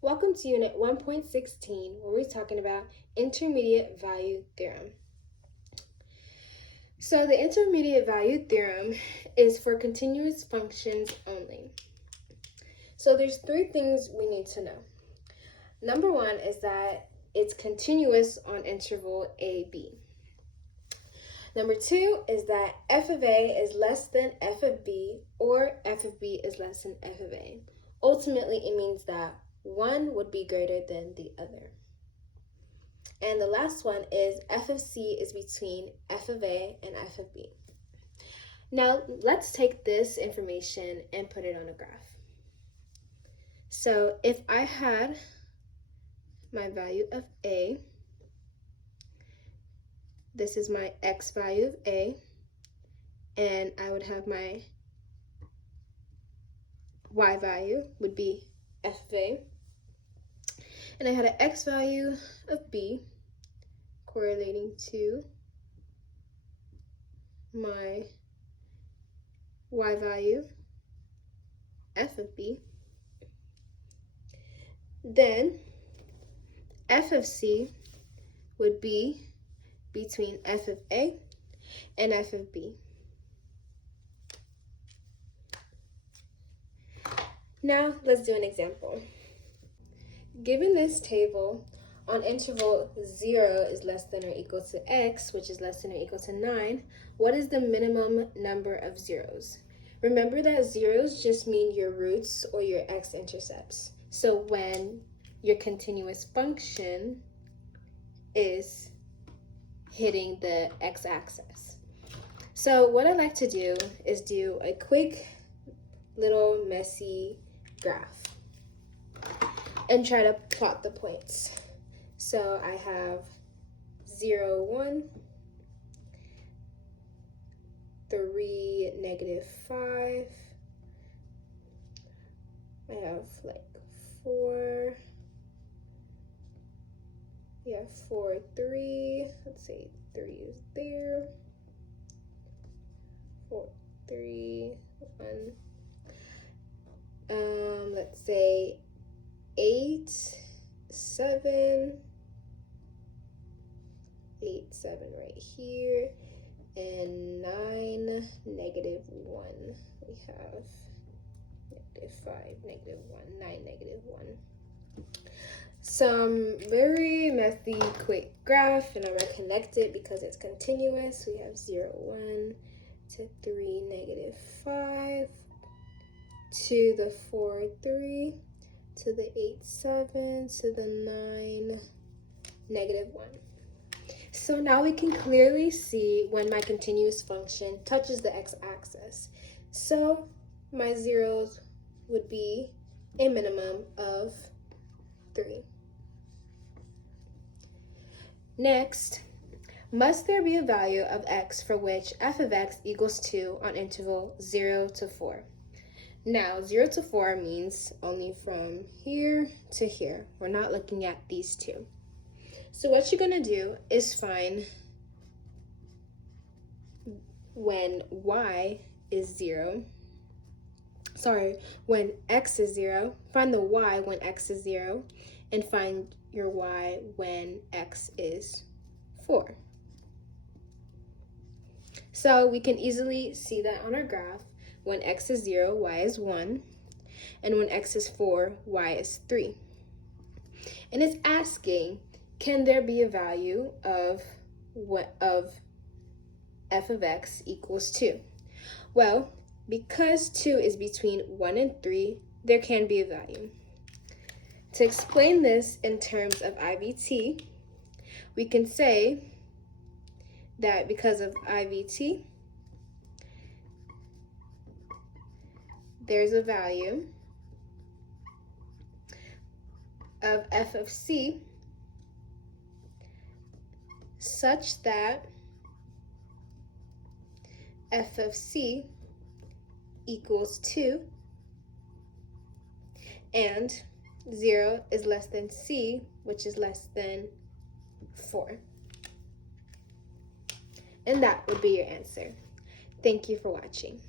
Welcome to Unit 1.16, where we're talking about intermediate value theorem. So the intermediate value theorem is for continuous functions only. So there's three things we need to know. Number one is that it's continuous on interval AB. Number two is that f of A is less than f of B, or f of B is less than f of A. Ultimately, it means that one would be greater than the other. And the last one is f of C is between f of A and f of B. Now, let's take this information and put it on a graph. So if I had my value of A, this is my x value of A, and I would have my y value would be f of A, and I had an x value of B correlating to my y value f of B. Then f of C would be between f of A and f of B. Now let's do an example. Given this table, on interval 0 is less than or equal to x, which is less than or equal to 9, what is the minimum number of zeros? Remember that zeros just mean your roots or your x-intercepts. So when your continuous function is hitting the x-axis. So what I like to do is do a quick little messy graph and try to plot the points. So I have 0, 1, 3, -5. I have like 4. We have 4, 3. Let's say 3 is there. 4, 3, 1. Let's say 8, 7. 8, 7 right here, and 9, -1. We have -5, -1, 9, -1. Some very messy, quick graph, and I'm going to connect it because it's continuous. We have 0, 1 to 3, -5 to the 4, 3 to the 8, 7 to the 9, -1. So now we can clearly see when my continuous function touches the x-axis. So my zeros would be a minimum of 3. Next, must there be a value of x for which f of x equals 2 on interval 0 to 4? Now, 0 to 4 means only from here to here. We're not looking at these two. So what you're going to do is find when y is 0, when x is 0, find the y when x is 0, and find your y when x is 4. So we can easily see that on our graph. When x is 0, y is 1, and when x is 4, y is 3. And it's asking, can there be a value of f of x equals 2? Well, because 2 is between 1 and 3, there can be a value. To explain this in terms of IVT, we can say that because of IVT, there's a value of f of c such that f of c equals 2 and 0 is less than c, which is less than 4. And that would be your answer. Thank you for watching.